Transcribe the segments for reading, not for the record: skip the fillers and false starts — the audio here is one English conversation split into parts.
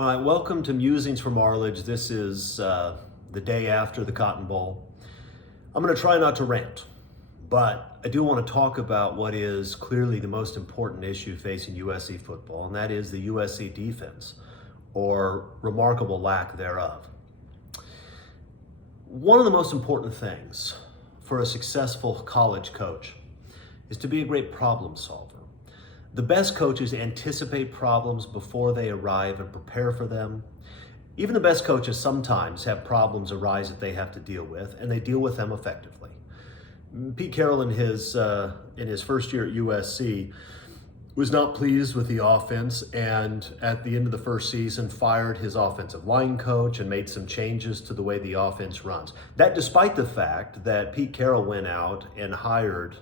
All right, welcome to Musings from Arledge. This is the day after the Cotton Bowl. I'm going to try not to rant, but I do want to talk about what is clearly the most important issue facing USC football, and that is the USC defense, or remarkable lack thereof. One of the most important things for a successful college coach is to be a great problem solver. The best coaches anticipate problems before they arrive and prepare for them. Even the best coaches sometimes have problems arise that they have to deal with, and they deal with them effectively. Pete Carroll in his first year at USC was not pleased with the offense, and at the end of the first season fired his offensive line coach and made some changes to the way the offense runs. That despite the fact that Pete Carroll went out and hired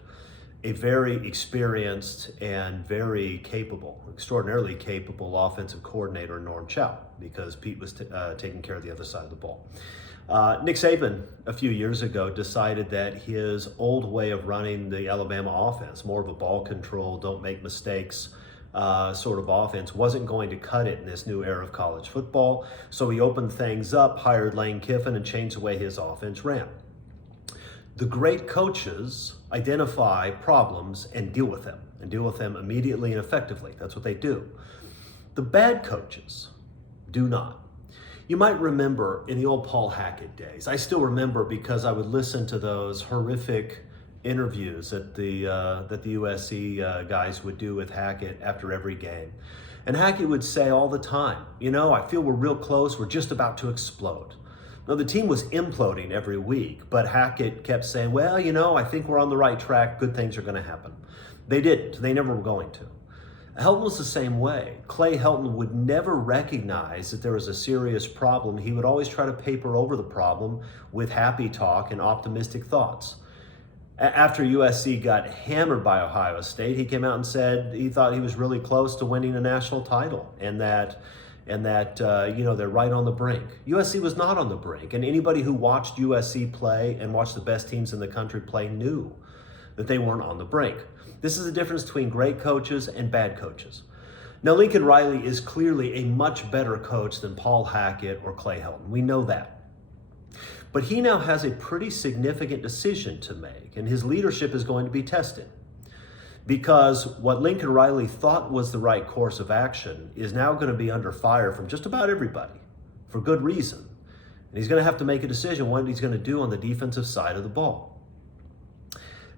a very experienced and very capable, extraordinarily capable offensive coordinator, Norm Chow, because Pete was taking care of the other side of the ball. Nick Saban, a few years ago, decided that his old way of running the Alabama offense, more of a ball control, don't make mistakes sort of offense, wasn't going to cut it in this new era of college football. So he opened things up, hired Lane Kiffin, and changed the way his offense ran. The great coaches identify problems and deal with them immediately and effectively. That's what they do. The bad coaches do not. You might remember in the old Paul Hackett days. I still remember because I would listen to those horrific interviews that the USC guys would do with Hackett after every game. And Hackett would say all the time, I feel we're real close, we're just about to explode. Now, the team was imploding every week, but Hackett kept saying, I think we're on the right track. Good things are going to happen. They didn't. They never were going to. Helton was the same way. Clay Helton would never recognize that there was a serious problem. He would always try to paper over the problem with happy talk and optimistic thoughts. After USC got hammered by Ohio State, he came out and said he thought he was really close to winning a national title and that they're right on the brink. USC was not on the brink, and anybody who watched USC play and watched the best teams in the country play knew that they weren't on the brink. This is the difference between great coaches and bad coaches. Now, Lincoln Riley is clearly a much better coach than Paul Hackett or Clay Helton. We know that. But he now has a pretty significant decision to make, and his leadership is going to be tested. Because what Lincoln Riley thought was the right course of action is now going to be under fire from just about everybody, for good reason. And he's going to have to make a decision what he's going to do on the defensive side of the ball.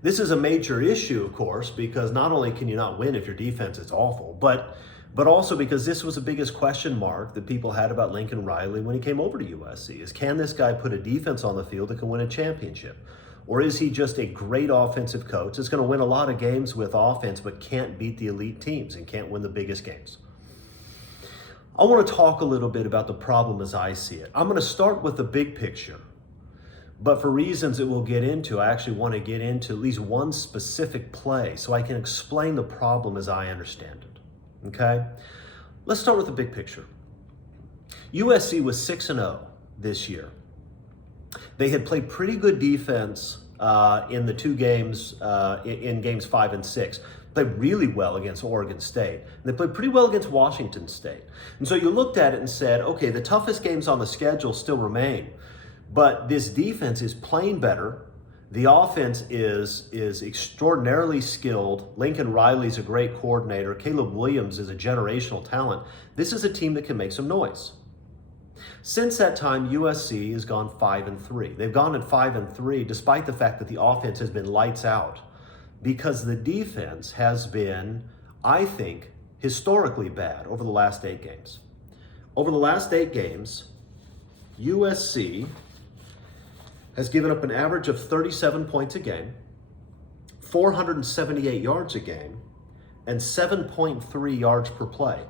This is a major issue, of course, because not only can you not win if your defense is awful, but also because this was the biggest question mark that people had about Lincoln Riley when he came over to USC, is can this guy put a defense on the field that can win a championship? Or is he just a great offensive coach that's going to win a lot of games with offense but can't beat the elite teams and can't win the biggest games? I want to talk a little bit about the problem as I see it. I'm going to start with the big picture, but for reasons that we'll get into, I actually want to get into at least one specific play so I can explain the problem as I understand it. Okay? Let's start with the big picture. USC was 6-0 this year. They had played pretty good defense in the two games, in games 5 and 6. Played really well against Oregon State. And they played pretty well against Washington State. And so you looked at it and said, okay, the toughest games on the schedule still remain. But this defense is playing better. The offense is extraordinarily skilled. Lincoln Riley's a great coordinator. Caleb Williams is a generational talent. This is a team that can make some noise. Since that time, USC has gone 5-3. They've gone at 5-3 despite the fact that the offense has been lights out, because the defense has been, I think, historically bad over the last 8 games. Over the last 8 games, USC has given up an average of 37 points a game, 478 yards a game, and 7.3 yards per play.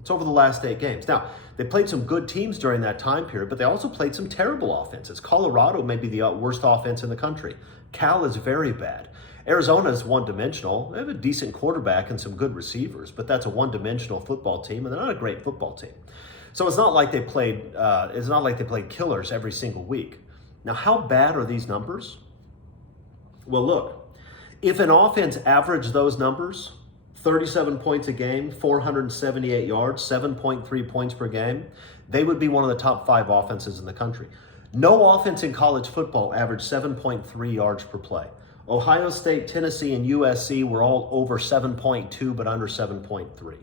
It's over the last 8 games. Now, they played some good teams during that time period, but they also played some terrible offenses. Colorado may be the worst offense in the country. Cal is very bad. Arizona is one-dimensional. They have a decent quarterback and some good receivers, but that's a one-dimensional football team, and they're not a great football team. So it's not like they played. Killers every single week. Now, how bad are these numbers? Well, look, if an offense averaged those numbers, 37 points a game, 478 yards, 7.3 points per game, they would be one of the top 5 offenses in the country. No offense in college football averaged 7.3 yards per play. Ohio State, Tennessee, and USC were all over 7.2 but under 7.3.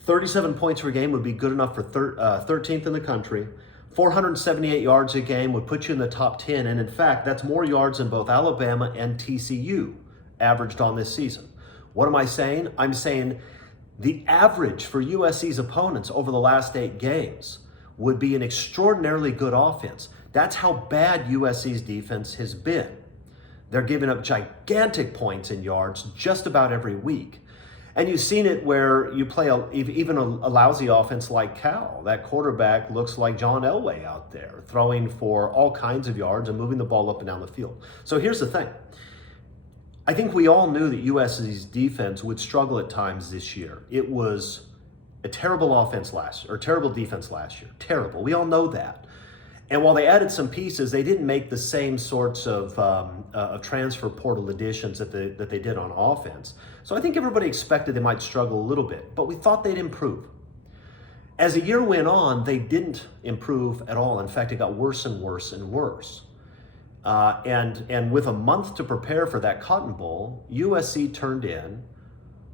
37 points per game would be good enough for 13th in the country. 478 yards a game would put you in the top 10, and in fact, that's more yards than both Alabama and TCU averaged on this season. What am I saying? I'm saying the average for USC's opponents over the last 8 games would be an extraordinarily good offense. That's how bad USC's defense has been. They're giving up gigantic points in yards just about every week. And you've seen it where you play even a lousy offense like Cal. That quarterback looks like John Elway out there, throwing for all kinds of yards and moving the ball up and down the field. So here's the thing. I think we all knew that USC's defense would struggle at times this year. It was a terrible terrible defense last year. Terrible. We all know that. And while they added some pieces, they didn't make the same sorts of transfer portal additions that they did on offense. So I think everybody expected they might struggle a little bit, but we thought they'd improve. As the year went on, they didn't improve at all. In fact, it got worse and worse and worse. And with a month to prepare for that Cotton Bowl, USC turned in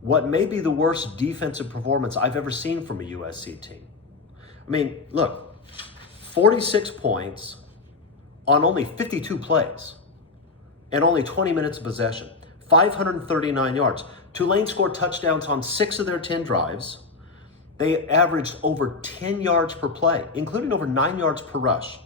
what may be the worst defensive performance I've ever seen from a USC team. I mean, look, 46 points on only 52 plays and only 20 minutes of possession, 539 yards. Tulane scored touchdowns on 6 of their 10 drives. They averaged over 10 yards per play, including over 9 yards per rush.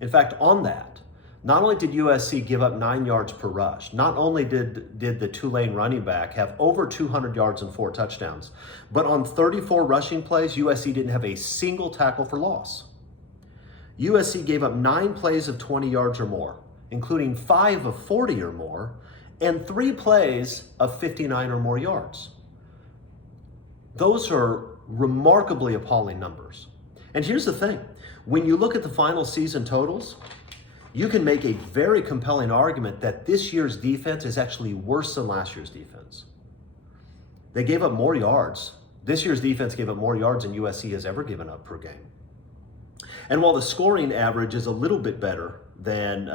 In fact, on that, not only did USC give up 9 yards per rush, not only did the Tulane running back have over 200 yards and 4 touchdowns, but on 34 rushing plays, USC didn't have a single tackle for loss. USC gave up 9 plays of 20 yards or more, including 5 of 40 or more, and 3 plays of 59 or more yards. Those are remarkably appalling numbers. And here's the thing. When you look at the final season totals, you can make a very compelling argument that this year's defense is actually worse than last year's defense. They gave up more yards. This year's defense gave up more yards than USC has ever given up per game. And while the scoring average is a little bit better than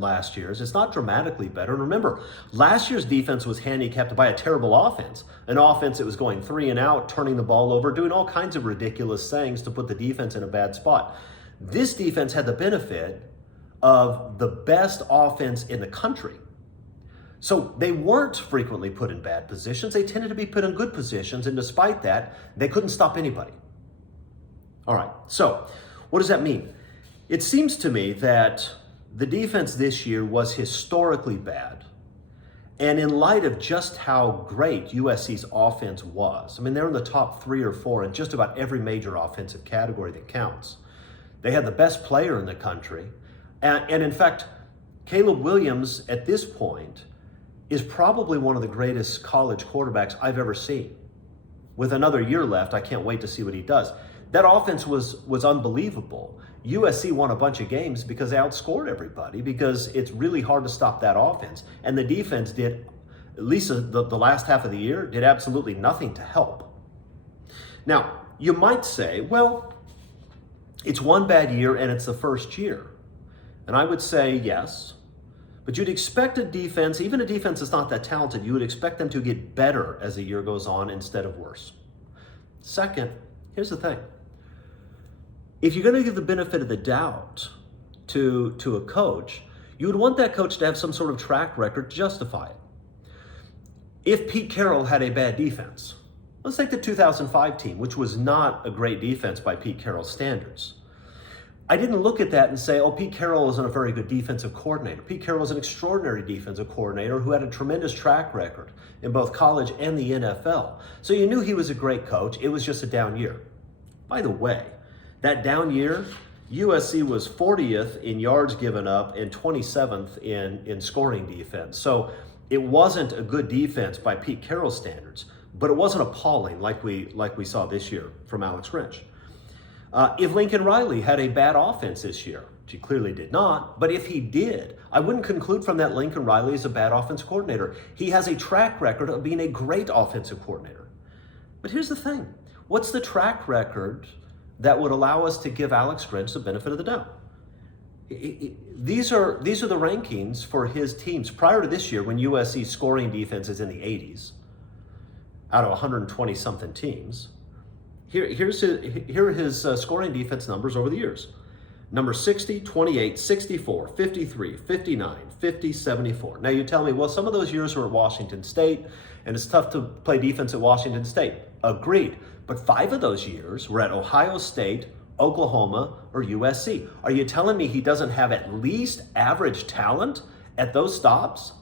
last year's, it's not dramatically better. And remember, last year's defense was handicapped by a terrible offense, an offense that was going 3 and out, turning the ball over, doing all kinds of ridiculous things to put the defense in a bad spot. This defense had the benefit of the best offense in the country. So they weren't frequently put in bad positions. They tended to be put in good positions, and despite that, they couldn't stop anybody. All right, so what does that mean? It seems to me that the defense this year was historically bad. And in light of just how great USC's offense was, I mean, they're in the top 3 or 4 in just about every major offensive category that counts. They had the best player in the country. And in fact, Caleb Williams at this point is probably one of the greatest college quarterbacks I've ever seen. With another year left, I can't wait to see what he does. That offense was unbelievable. USC won a bunch of games because they outscored everybody, because it's really hard to stop that offense. And the defense did, at least the last half of the year, did absolutely nothing to help. Now, you might say, well, it's one bad year and it's the first year. And I would say yes, but you'd expect a defense, even a defense that's not that talented, you would expect them to get better as the year goes on instead of worse. Second, here's the thing. If you're going to give the benefit of the doubt to a coach, you would want that coach to have some sort of track record to justify it. If Pete Carroll had a bad defense, let's take the 2005 team, which was not a great defense by Pete Carroll's standards. I didn't look at that and say, oh, Pete Carroll isn't a very good defensive coordinator. Pete Carroll is an extraordinary defensive coordinator who had a tremendous track record in both college and the NFL. So you knew he was a great coach. It was just a down year. By the way, that down year, USC was 40th in yards given up and 27th in scoring defense. So it wasn't a good defense by Pete Carroll's standards, but it wasn't appalling like we saw this year from Alex Grinch. If Lincoln Riley had a bad offense this year, which he clearly did not, but if he did, I wouldn't conclude from that Lincoln Riley is a bad offensive coordinator. He has a track record of being a great offensive coordinator. But here's the thing. What's the track record that would allow us to give Alex Grinch the benefit of the doubt? These are the rankings for his teams prior to this year when USC's scoring defense is in the 80s out of 120-something teams. Here are his scoring defense numbers over the years. Number 60, 28, 64, 53, 59, 50, 74. Now you tell me, well, some of those years were at Washington State, and it's tough to play defense at Washington State. Agreed. But 5 of those years were at Ohio State, Oklahoma, or USC. Are you telling me he doesn't have at least average talent at those stops?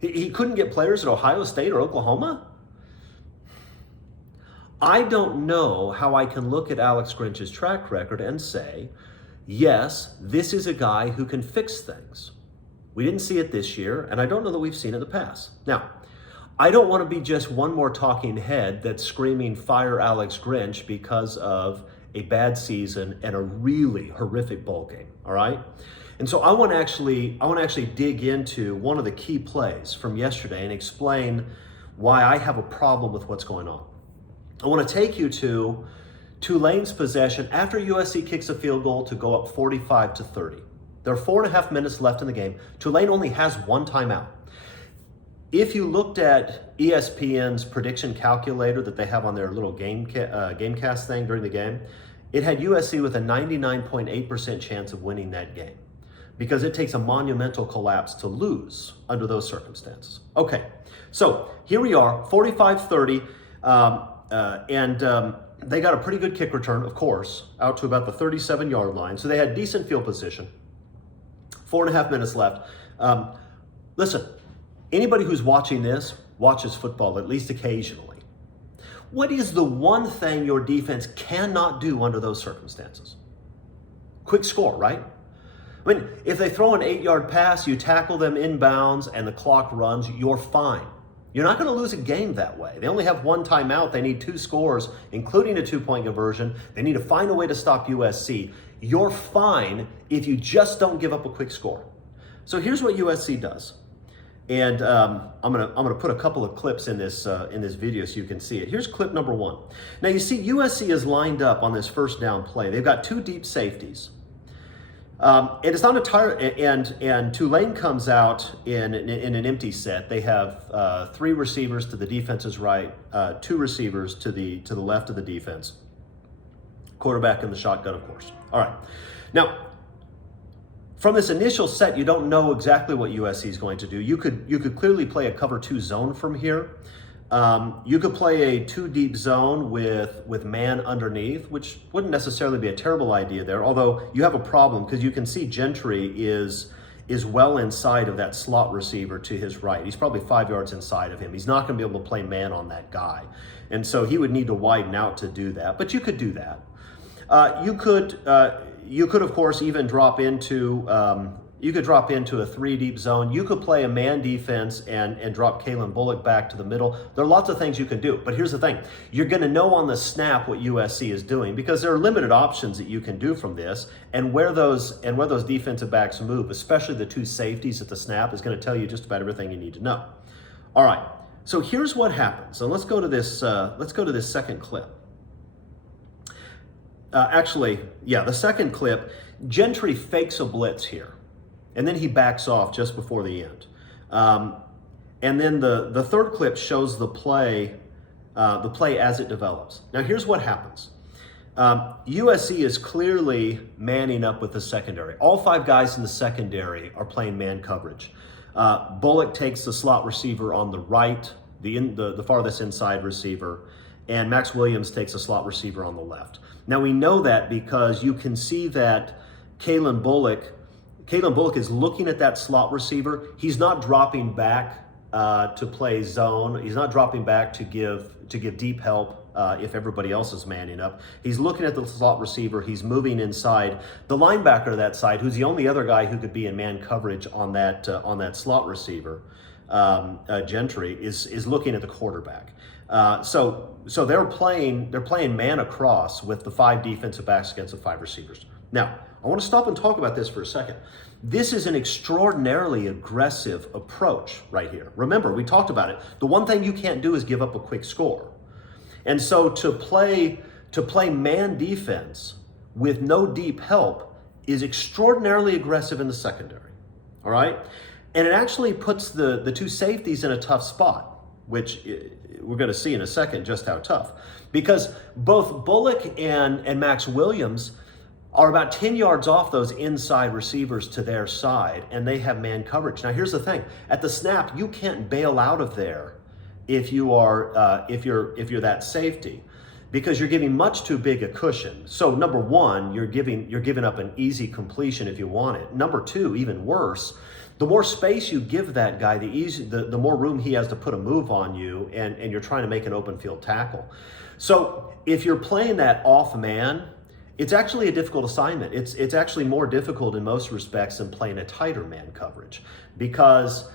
He couldn't get players at Ohio State or Oklahoma? I don't know how I can look at Alex Grinch's track record and say, yes, this is a guy who can fix things. We didn't see it this year, and I don't know that we've seen it in the past. Now, I don't want to be just one more talking head that's screaming fire Alex Grinch because of a bad season and a really horrific bowl game, all right? And so I want to actually dig into one of the key plays from yesterday and explain why I have a problem with what's going on. I want to take you to Tulane's possession after USC kicks a field goal to go up 45-30. There are 4.5 minutes left in the game. Tulane only has 1 timeout. If you looked at ESPN's prediction calculator that they have on their little Gamecast thing during the game, it had USC with a 99.8% chance of winning that game because it takes a monumental collapse to lose under those circumstances. Okay, so here we are, 45-30. They got a pretty good kick return, of course, out to about the 37-yard line. So they had decent field position. 4.5 minutes left. Listen, anybody who's watching this watches football at least occasionally. What is the one thing your defense cannot do under those circumstances? Quick score, right? I mean, if they throw an 8-yard pass, you tackle them inbounds and the clock runs, you're fine. You're not going to lose a game that way. They only have 1 timeout. They need 2 scores, including a 2-point conversion. They need to find a way to stop USC. You're fine if you just don't give up a quick score. So here's what USC does. And I'm gonna put a couple of clips in this video so you can see it. Here's clip number 1. Now you see USC is lined up on this first down play. They've got 2 deep safeties. And it's not and Tulane comes out in an empty set. They have 3 receivers to the defense's right, 2 receivers to the left of the defense. Quarterback in the shotgun, of course. All right. Now, from this initial set, you don't know exactly what USC is going to do. You could clearly play a cover 2 zone from here. You could play a 2 deep zone with man underneath, which wouldn't necessarily be a terrible idea there, although you have a problem because you can see Gentry is well inside of that slot receiver to his right. He's probably 5 yards inside of him. He's not going to be able to play man on that guy. And so he would need to widen out to do that, but you could do that. You could, of course, even drop into a 3 deep zone. You could play a man defense and drop Kalen Bullock back to the middle. There are lots of things you can do, but here's the thing. You're going to know on the snap what USC is doing because there are limited options that you can do from this, and where those defensive backs move, especially the 2 safeties at the snap, is going to tell you just about everything you need to know. All right, so here's what happens. So let's go to this second clip. The second clip, Gentry fakes a blitz here, and then he backs off just before the end. And then the third clip shows the play as it develops. Now here's what happens. USC is clearly manning up with the secondary. All 5 guys in the secondary are playing man coverage. Bullock takes the slot receiver on the right, the farthest inside receiver, and Max Williams takes a slot receiver on the left. Now we know that because you can see that Kalen Bullock is looking at that slot receiver. He's not dropping back to play zone. He's not dropping back to give deep help if everybody else is manning up. He's looking at the slot receiver. He's moving inside. The linebacker to that side, who's the only other guy who could be in man coverage on that slot receiver, Gentry, is looking at the quarterback. So they're playing man across with the 5 defensive backs against the 5 receivers. Now, I want to stop and talk about this for a second. This is an extraordinarily aggressive approach right here. Remember, we talked about it. The one thing you can't do is give up a quick score. And so to play man defense with no deep help is extraordinarily aggressive in the secondary, all right? And it actually puts the two safeties in a tough spot, which we're going to see in a second just how tough. Because both Bullock and Max Williams are about 10 yards off those inside receivers to their side, and they have man coverage. Now, here's the thing. At the snap, you can't bail out of there if you're that safety, because you're giving much too big a cushion. So number one, you're giving up an easy completion if you want it. Number two, even worse, the more space you give that guy, the more room he has to put a move on you, and you're trying to make an open field tackle. So if you're playing that off man, it's actually a difficult assignment. It's actually more difficult in most respects than playing a tighter man coverage, because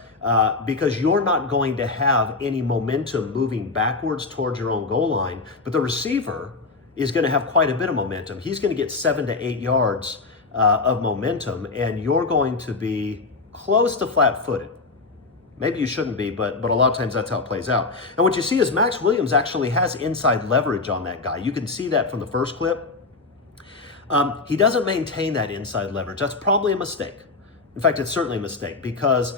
you're not going to have any momentum moving backwards towards your own goal line, but the receiver is going to have quite a bit of momentum. He's going to get 7 to 8 yards of momentum, and you're going to be close to flat-footed. Maybe you shouldn't be, but a lot of times that's how it plays out. And what you see is Max Williams actually has inside leverage on that guy. You can see that from the first clip. He doesn't maintain that inside leverage. That's probably a mistake. In fact, it's certainly a mistake, because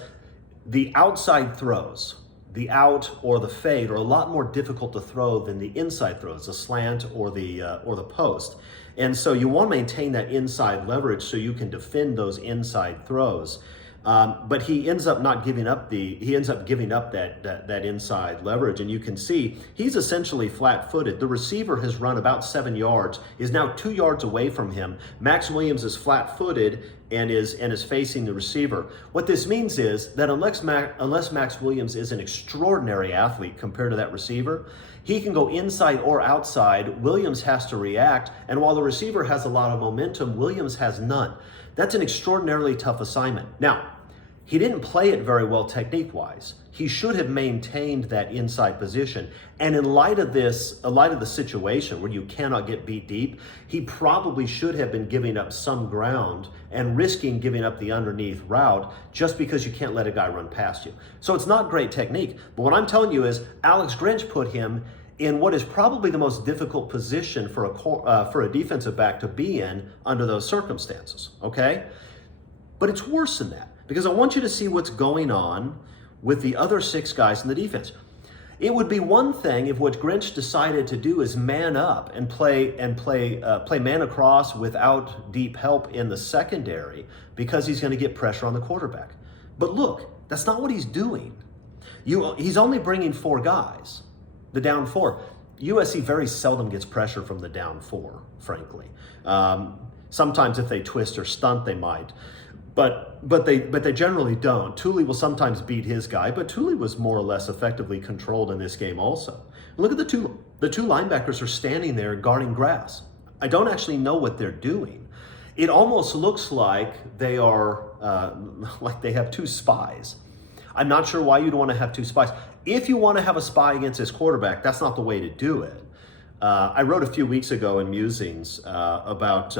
the outside throws, the out or the fade, are a lot more difficult to throw than the inside throws, the slant or the post. And so you want to maintain that inside leverage so you can defend those inside throws. But he ends up giving up that inside leverage, and you can see he's essentially flat-footed. The receiver has run about 7 yards, is now 2 yards away from him. Max Williams is flat-footed and is facing the receiver. What this means is that unless Max Williams is an extraordinary athlete compared to that receiver, he can go inside or outside. Williams has to react, and while the receiver has a lot of momentum, Williams has none. That's an extraordinarily tough assignment. Now, he didn't play it very well technique-wise. He should have maintained that inside position. And in light of the situation where you cannot get beat deep, he probably should have been giving up some ground and risking giving up the underneath route just because you can't let a guy run past you. So it's not great technique. But what I'm telling you is Alex Grinch put him in what is probably the most difficult position for a defensive back to be in under those circumstances, okay? But it's worse than that, because I want you to see what's going on with the other 6 guys in the defense. It would be one thing if what Grinch decided to do is man up and play man across without deep help in the secondary, because he's going to get pressure on the quarterback. But look, that's not what he's doing. He's only bringing 4 guys. The down 4. USC very seldom gets pressure from the down 4, frankly. Sometimes if they twist or stunt, they might. But they generally don't. Thule will sometimes beat his guy, but Thule was more or less effectively controlled in this game also. Look at the two linebackers are standing there guarding grass. I don't actually know what they're doing. It almost looks like they are like they have 2 spies. I'm not sure why you'd want to have 2 spies. If you want to have a spy against this quarterback, that's not the way to do it. I wrote a few weeks ago in Musings about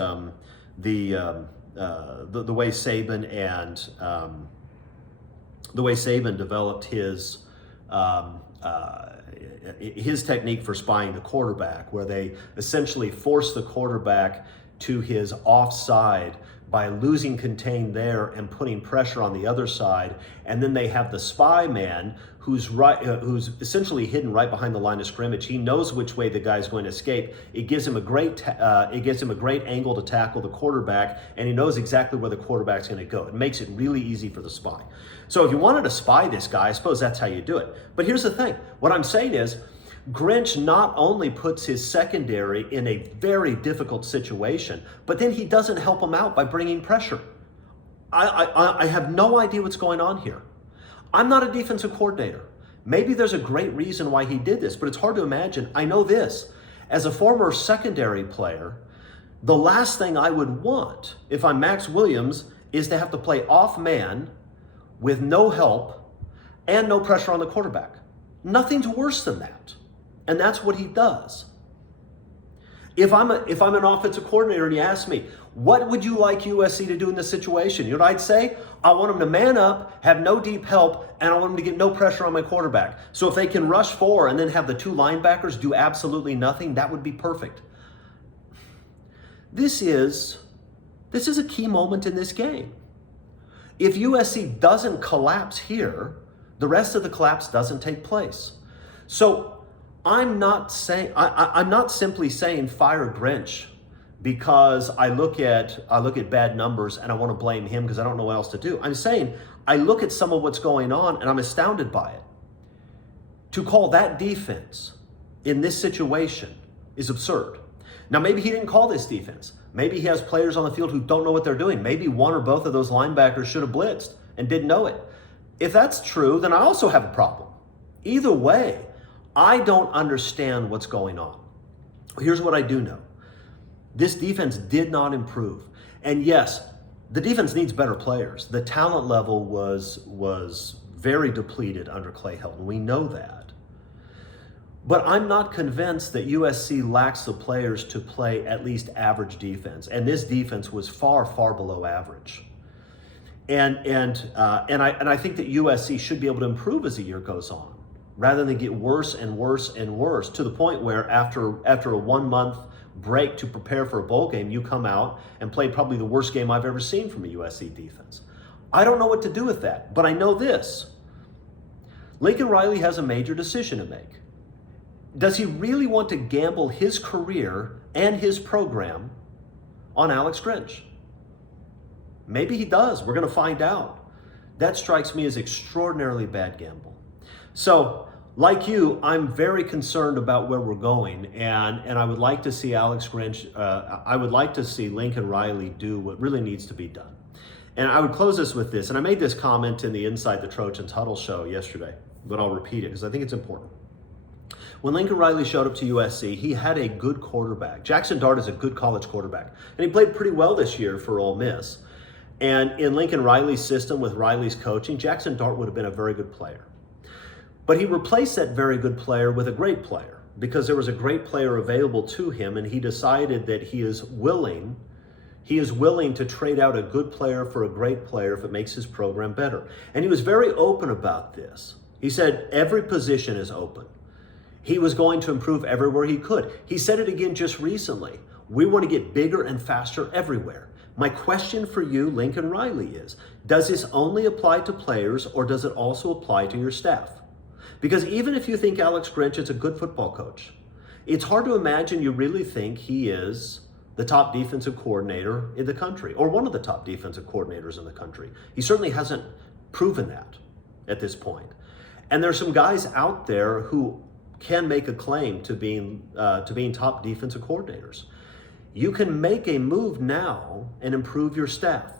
the way Saban developed his technique for spying the quarterback, where they essentially force the quarterback to his offside by losing contain there and putting pressure on the other side, and then they have the spy man who's essentially hidden right behind the line of scrimmage. He knows which way the guy's going to escape. It gives him a great angle to tackle the quarterback, and he knows exactly where the quarterback's going to go. It makes it really easy for the spy. So if you wanted to spy this guy, I suppose that's how you do it. But here's the thing. What I'm saying is, Grinch not only puts his secondary in a very difficult situation, but then he doesn't help him out by bringing pressure. I have no idea what's going on here. I'm not a defensive coordinator. Maybe there's a great reason why he did this, but it's hard to imagine. I know this. As a former secondary player, the last thing I would want if I'm Max Williams is to have to play off man with no help and no pressure on the quarterback. Nothing's worse than that. And that's what he does. If I'm an offensive coordinator and you ask me, what would you like USC to do in this situation? You know what I'd say? I want them to man up, have no deep help, and I want them to get no pressure on my quarterback. So if they can rush 4 and then have the 2 linebackers do absolutely nothing, that would be perfect. This is a key moment in this game. If USC doesn't collapse here, the rest of the collapse doesn't take place. So I'm not simply saying fire Grinch because I look at bad numbers and I want to blame him because I don't know what else to do. I'm saying I look at some of what's going on and I'm astounded by it. To call that defense in this situation is absurd. Now, maybe he didn't call this defense. Maybe he has players on the field who don't know what they're doing. Maybe one or both of those linebackers should have blitzed and didn't know it. If that's true, then I also have a problem. Either way, I don't understand what's going on. Here's what I do know. This defense did not improve. And yes, the defense needs better players. The talent level was very depleted under Clay Helton. We know that. But I'm not convinced that USC lacks the players to play at least average defense. And this defense was far, far below average. And I think that USC should be able to improve as the year goes on, rather than get worse and worse and worse, to the point where after a 1-month break to prepare for a bowl game, you come out and play probably the worst game I've ever seen from a USC defense. I don't know what to do with that, but I know this. Lincoln Riley has a major decision to make. Does he really want to gamble his career and his program on Alex Grinch? Maybe he does. We're going to find out. That strikes me as extraordinarily bad gamble. So, like you, I'm very concerned about where we're going, and I would like to see Alex Grinch, I would like to see Lincoln Riley do what really needs to be done. And I would close this with this, and I made this comment in the Inside the Trojans Huddle show yesterday, but I'll repeat it because I think it's important. When Lincoln Riley showed up to USC, he had a good quarterback. Jackson Dart is a good college quarterback, and he played pretty well this year for Ole Miss. And in Lincoln Riley's system with Riley's coaching, Jackson Dart would have been a very good player. But he replaced that very good player with a great player because there was a great player available to him, and he decided that he is willing to trade out a good player for a great player if it makes his program better. And he was very open about this. He said every position is open. He was going to improve everywhere he could. He said it again just recently. We want to get bigger and faster everywhere. My question for you, Lincoln Riley, is, does this only apply to players or does it also apply to your staff? Because even if you think Alex Grinch is a good football coach, it's hard to imagine you really think he is the top defensive coordinator in the country or one of the top defensive coordinators in the country. He certainly hasn't proven that at this point. And there's some guys out there who can make a claim to being top defensive coordinators. You can make a move now and improve your staff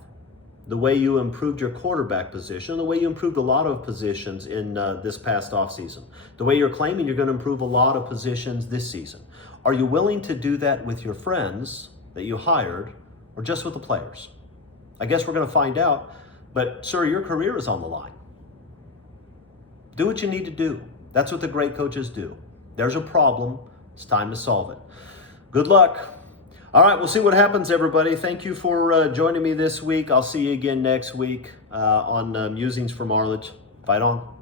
the way you improved your quarterback position, the way you improved a lot of positions in this past offseason, the way you're claiming you're going to improve a lot of positions this season. Are you willing to do that with your friends that you hired or just with the players? I guess we're going to find out, but sir, your career is on the line. Do what you need to do. That's what the great coaches do. There's a problem. It's time to solve it. Good luck. All right, we'll see what happens, everybody. Thank you for joining me this week. I'll see you again next week on Musings from Arledge. Fight on.